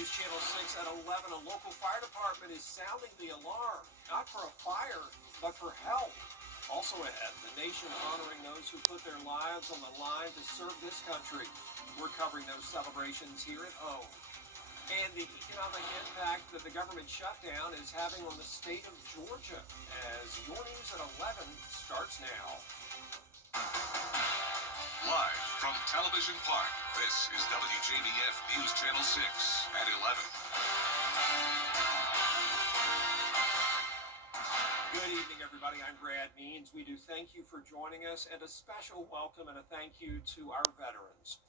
News Channel 6 at 11, a local fire department is sounding the alarm, not for a fire, but for help. Also ahead, the nation honoring those who put their lives on the line to serve this country. We're covering those celebrations here at home. And the economic impact that the government shutdown is having on the state of Georgia, as Your News at 11 starts now. Live from Television Park, this is WJBF News Channel 6 at 11. Good evening, everybody. I'm Brad Means. We do thank you for joining us, and a special welcome and a thank you to our veterans.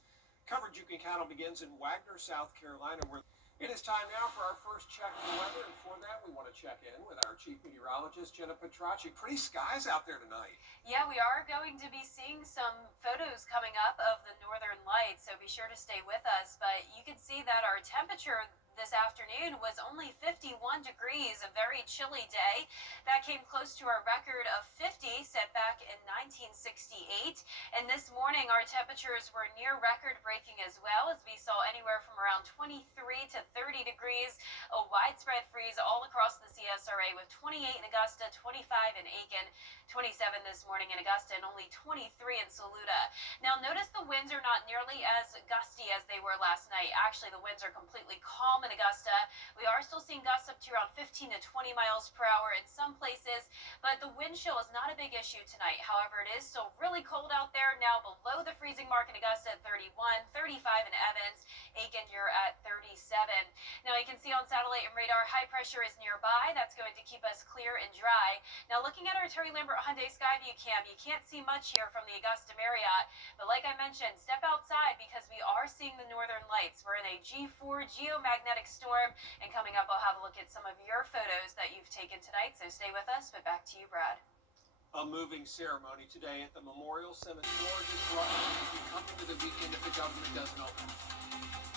Coverage you can count on begins in Wagner, South Carolina, where it is time now for our first check of the weather, and for that we want to check in with our chief meteorologist, Jenna Petracci. Pretty skies out there tonight. Yeah, we are going to be seeing some photos coming up of the northern lights, so be sure to stay with us. But you can see that our temperature this afternoon was only 51 degrees, a very chilly day. That came close to our record of 50 set back in 1968. And this morning, our temperatures were near record-breaking as well, as we saw anywhere from around 23 to 30 degrees, a widespread freeze all across the CSRA with 28 in Augusta, 25 in Aiken, 27 this morning in Augusta, and only 23 in Saluda. Now, notice the winds are not nearly as gusty as they were last night. Actually, the winds are completely calm in Augusta. We are still seeing gusts up to around 15 to 20 miles per hour in some places, but the wind chill is not a big issue tonight. However, it is still really cold out there, now below the freezing mark in Augusta at 31, 35 in Evans, Aiken, you're at 37. Now, you can see on satellite and radar, high pressure is nearby. That's going to keep us clear and dry. Now, looking at our Terry Lambert Hyundai Skyview cam, you can't see much here from the Augusta Marriott, but like I mentioned, step outside because we are seeing the northern lights. We're in a G4 geomagnetic storm, and coming up, I'll have a look at some of your photos that you've taken tonight, so stay with us. But back to you, Brad. A moving ceremony today at the Memorial Cemetery. More disruption as we come into the weekend if the government doesn't open.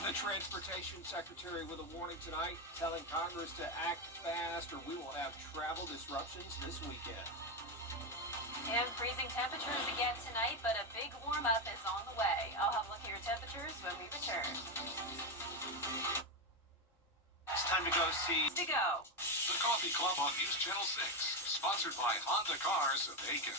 The Transportation Secretary with a warning tonight, telling Congress to act fast or we will have travel disruptions this weekend. And freezing temperatures again tonight, but a big warm-up is on the way. I'll have a look at your temperatures when we return. It's time to go see. To go. The Coffee Club on News Channel 6, sponsored by Honda Cars of Aiken.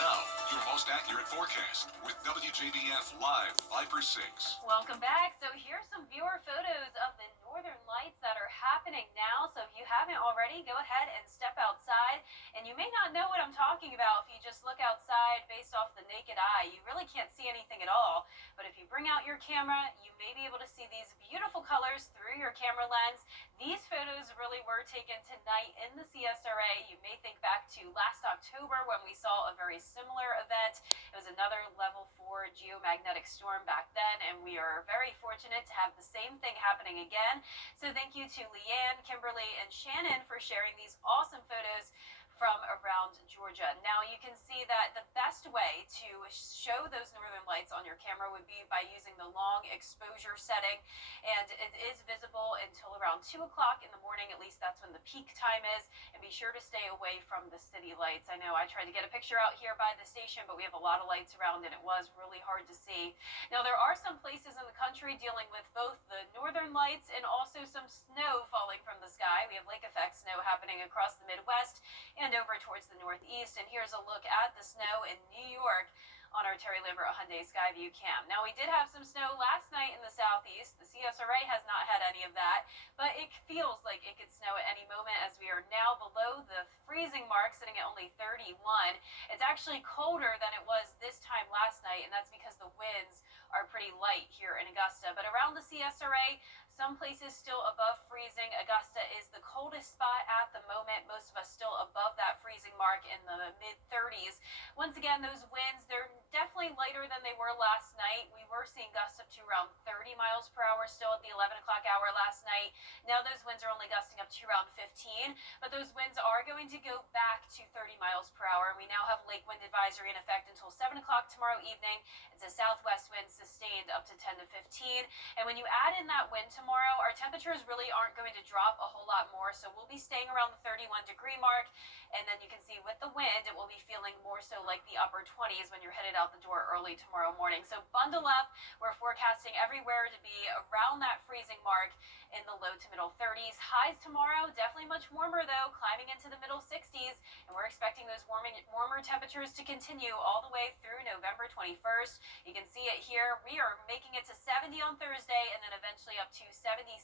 Now, your most accurate forecast with WJBF Live Viper 6. Welcome back. So here's some viewer photos of the northern lights that are happening now. So if you haven't already, go ahead and step outside. And you may not know what I'm talking about if you just look outside based off the naked eye. You really can't see anything at all. But if you bring out your camera, you may be able to see these beautiful colors through your camera lens. These photos really were taken tonight in the CSRA. You may think back to last October when we saw a very similar event. It was another level 4 geomagnetic storm back then, and we are very fortunate to have the same thing happening again. So thank you to Leanne, Kimberly, and Shannon for sharing these awesome photos from around Georgia. Now, you can see that the best way to show those northern lights on your camera would be by using the long exposure setting, and it is visible until around 2 o'clock in the morning. At least that's when the peak time is, and be sure to stay away from the city lights. I know I tried to get a picture out here by the station, but we have a lot of lights around, and it was really hard to see. Now, there are some places in the country dealing with both the northern lights and also some snow falling from the sky. We have lake effect snow happening across the Midwest and over towards the Northeast. And here's a look at the snow in New York on our Terry Lambert Hyundai Skyview cam. Now, we did have some snow last night in the Southeast. The CSRA has not had any of that, but it feels like it could snow at any moment as we are now below the freezing mark, sitting at only 31. It's actually colder than it was this time last night, and that's because the winds are pretty light here in Augusta. But around the CSRA, some places still above freezing. Augusta is the coldest spot at the moment. Most of us still above that freezing mark in the mid-30s. Once again, those winds, they're definitely lighter than they were last night. We were seeing gusts up to around 30 miles per hour still at the 11 o'clock hour last night. Now those winds are only gusting up to around 15, but those winds are going to go back to 30 miles per hour. We now have lake wind advisory in effect until 7 o'clock tomorrow evening. It's a southwest wind sustained up to 10 to 15. And when you add in that wind tomorrow, our temperatures really aren't going to drop a whole lot more. So we'll be staying around the 31-degree mark. And then you can see with the wind, it will be feeling more so like the upper 20s when you're headed out out the door early tomorrow morning. So bundle up. We're forecasting everywhere to be around that freezing mark in the low to middle 30s. Highs tomorrow, definitely much warmer though, climbing into the middle 60s. And we're expecting those warmer temperatures to continue all the way through November 21st. You can see it here. We are making it to 70 on Thursday and then eventually up to 76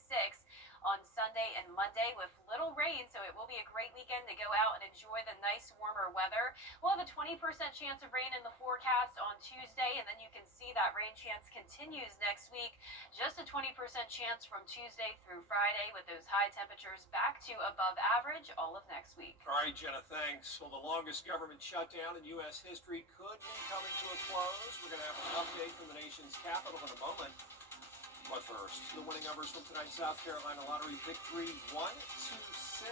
on Sunday and Monday with little rain, so it will be a great weekend to go out and enjoy the nice warmer weather. We'll have a 20% chance of rain in the forecast on Tuesday, and then you can see that rain chance continues next week. Just a 20% chance from Tuesday through Friday with those high temperatures back to above average all of next week. All right, Jenna, thanks. Well, the longest government shutdown in U.S. history could be coming to a close. We're going to have an update from the nation's capital in a moment. But first, the winning numbers from tonight's South Carolina Lottery Pick 3, 1, 2, 6.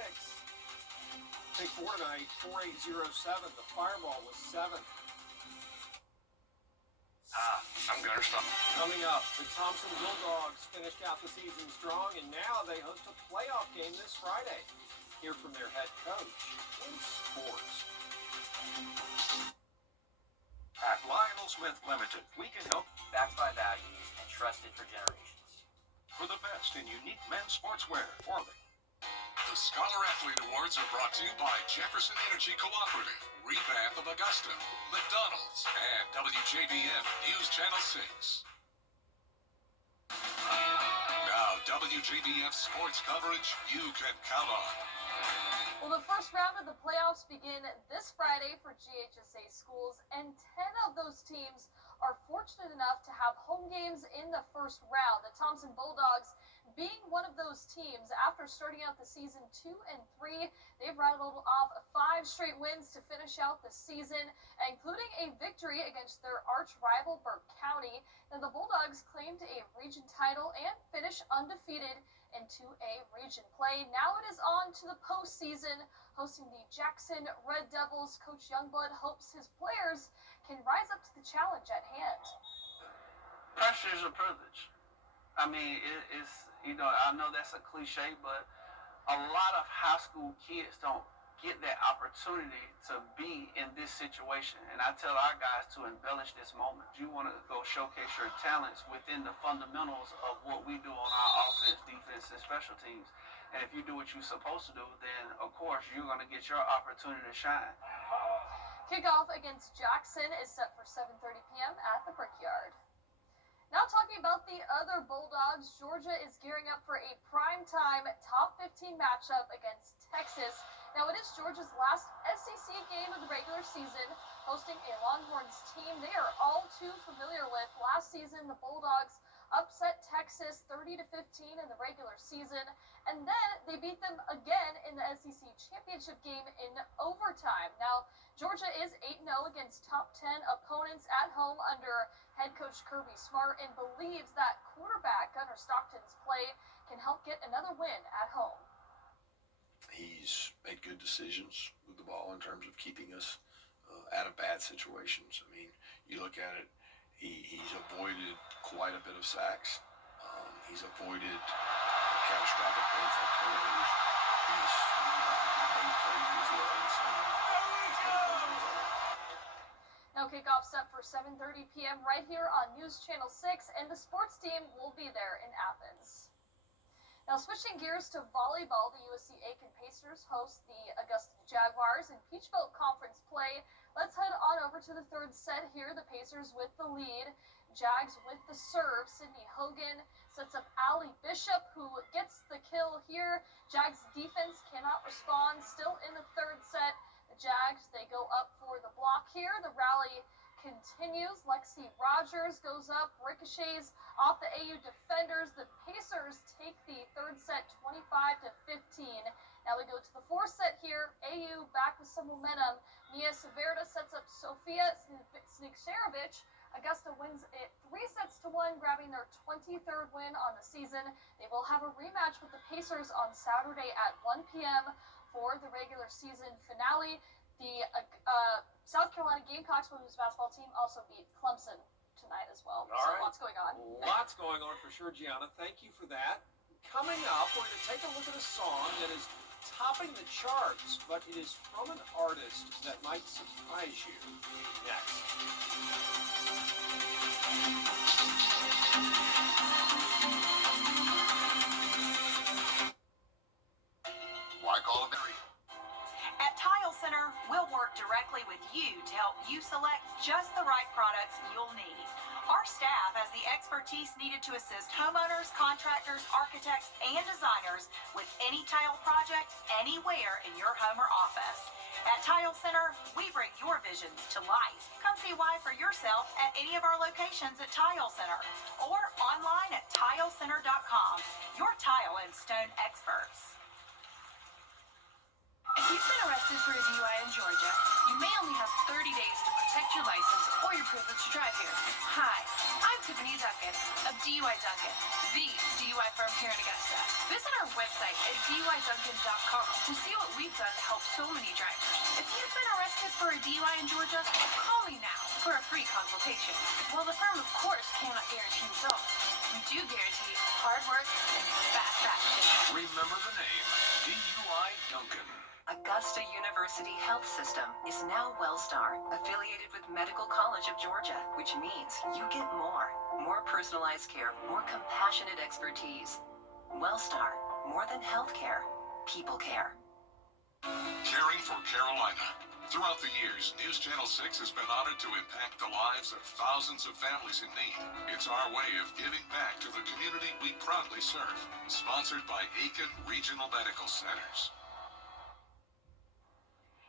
Pick 4 tonight, 4807. The fireball was 7. I'm gonna stop. Coming up, the Thompson Bulldogs finished out the season strong, and now they host a playoff game this Friday. Hear from their head coach in sports. At Lionel Smith Limited, we can help backed by values and trusted for generations. for the best in unique men's sportswear. The Scholar Athlete Awards are brought to you by Jefferson Energy Cooperative, Rebath of Augusta, McDonald's, and WJBF News Channel 6. Now, WJBF sports coverage you can count on. Well, the first round of the playoffs begin this Friday for GHSA schools, and 10 of those teams are fortunate enough to have home games in the first round. The Thompson Bulldogs being one of those teams. After starting out the season 2-3, they've rattled off 5 straight wins to finish out the season, including a victory against their arch rival Burke County. And the Bulldogs claimed a region title and finished undefeated in 2A region play. Now it is on to the postseason, hosting the Jackson Red Devils. Coach Youngblood hopes his players can rise up to the challenge at hand. Pressure is a privilege. I mean, it's, you know, I know that's a cliche, but a lot of high school kids don't get that opportunity to be in this situation. And I tell our guys to embellish this moment. You want to go showcase your talents within the fundamentals of what we do on our offense, defense, and special teams. And if you do what you're supposed to do, then, of course, you're going to get your opportunity to shine. Kickoff against Jackson is set for 7:30 p.m. at the Brickyard. Now talking about the other Bulldogs, Georgia is gearing up for a primetime top 15 matchup against Texas. Now it is Georgia's last SEC game of the regular season, hosting a Longhorns team they are all too familiar with. Last season, the Bulldogs upset Texas 30-15 in the regular season, and then they beat them again in the SEC championship game in overtime. Now, Georgia is 8-0 against top 10 opponents at home under head coach Kirby Smart, and believes that quarterback Gunnar Stockton's play can help get another win at home. He's made good decisions with the ball in terms of keeping us out of bad situations. I mean, you look at it, he's avoided quite a bit of sacks. He's avoided catastrophic painful turnovers. He's made plays with his legs, and he's made those results. Now kickoff set for 7:30 p.m. right here on News Channel 6, and the sports team will be there in Athens. Now switching gears to volleyball, the USC Aiken Pacers host the Augusta Jaguars in Peach Belt Conference play. Let's head on over to the third set here. The Pacers with the lead. Jags with the serve. Sydney Hogan sets up Allie Bishop, who gets the kill here. Jags defense cannot respond. Still in the third set. The Jags, they go up for the block here. The rally continues. Lexi Rogers goes up, ricochets off the AU defenders. The Pacers take the third set 25-15. Now we go to the fourth set here. AU back with some momentum. Mia Severda sets up Sofia Snikcerovic. Augusta wins it 3-1, grabbing their 23rd win on the season. They will have a rematch with the Pacers on Saturday at 1 p.m. for the regular season finale. The South Carolina Gamecocks women's basketball team also beat Clemson tonight as well. All so right. lots going on. Lots going on for sure, Gianna. Thank you for that. Coming up, we're going to take a look at a song that has topping the charts, but it is from an artist that might surprise you. Next. Why call it At Tile Center, we'll work directly with you to help you select just the right products you'll need. Our staff has the expertise needed to assist homeowners, contractors, architects, and designers with any tile project anywhere in your home or office. At Tile Center, we bring your visions to life. Come see why for yourself at any of our locations at Tile Center or online at tilecenter.com. Your tile and stone experts. If you've been arrested for a DUI in Georgia, you may only have 30 days to protect your license or your privilege to drive here. Hi, I'm Tiffany Duncan of DUI Duncan, the DUI firm here in Augusta. Visit our website at DUIDuncan.com to see what we've done to help so many drivers. If you've been arrested for a DUI in Georgia, call me now for a free consultation. While the firm, of course, cannot guarantee results, we do guarantee hard work and fast action. Remember the name, DUI Duncan. Augusta University Health System is now WellStar, affiliated with Medical College of Georgia, which means you get more personalized care, more compassionate expertise. WellStar, more than healthcare, people care. Caring for Carolina. Throughout the years, News Channel 6 has been honored to impact the lives of thousands of families in need. It's our way of giving back to the community we proudly serve. Sponsored by Aiken Regional Medical Centers.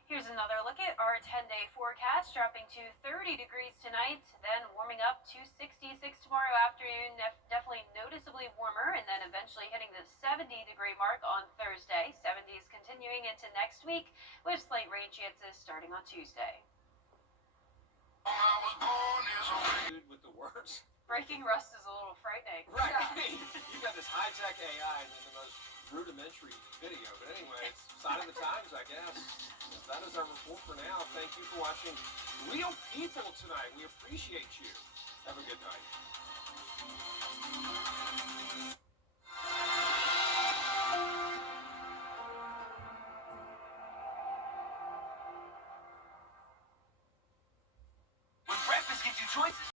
Here's another look at our 10-day forecast, dropping to 30 degrees tonight, then warming up to 66 tomorrow afternoon, definitely noticeably warmer, and then eventually hitting the 70-degree mark on Thursday. 70s continuing into next week with slight rain chances starting on Tuesday. With the words. Breaking rust is a little frightening. Right. I mean, you've got this high-tech AI and then the most rudimentary video. But anyway, it's sign of the times, I guess. That is our report for now. Thank you for watching Real People tonight. We appreciate you. Have a good night. When breakfast gives you choices,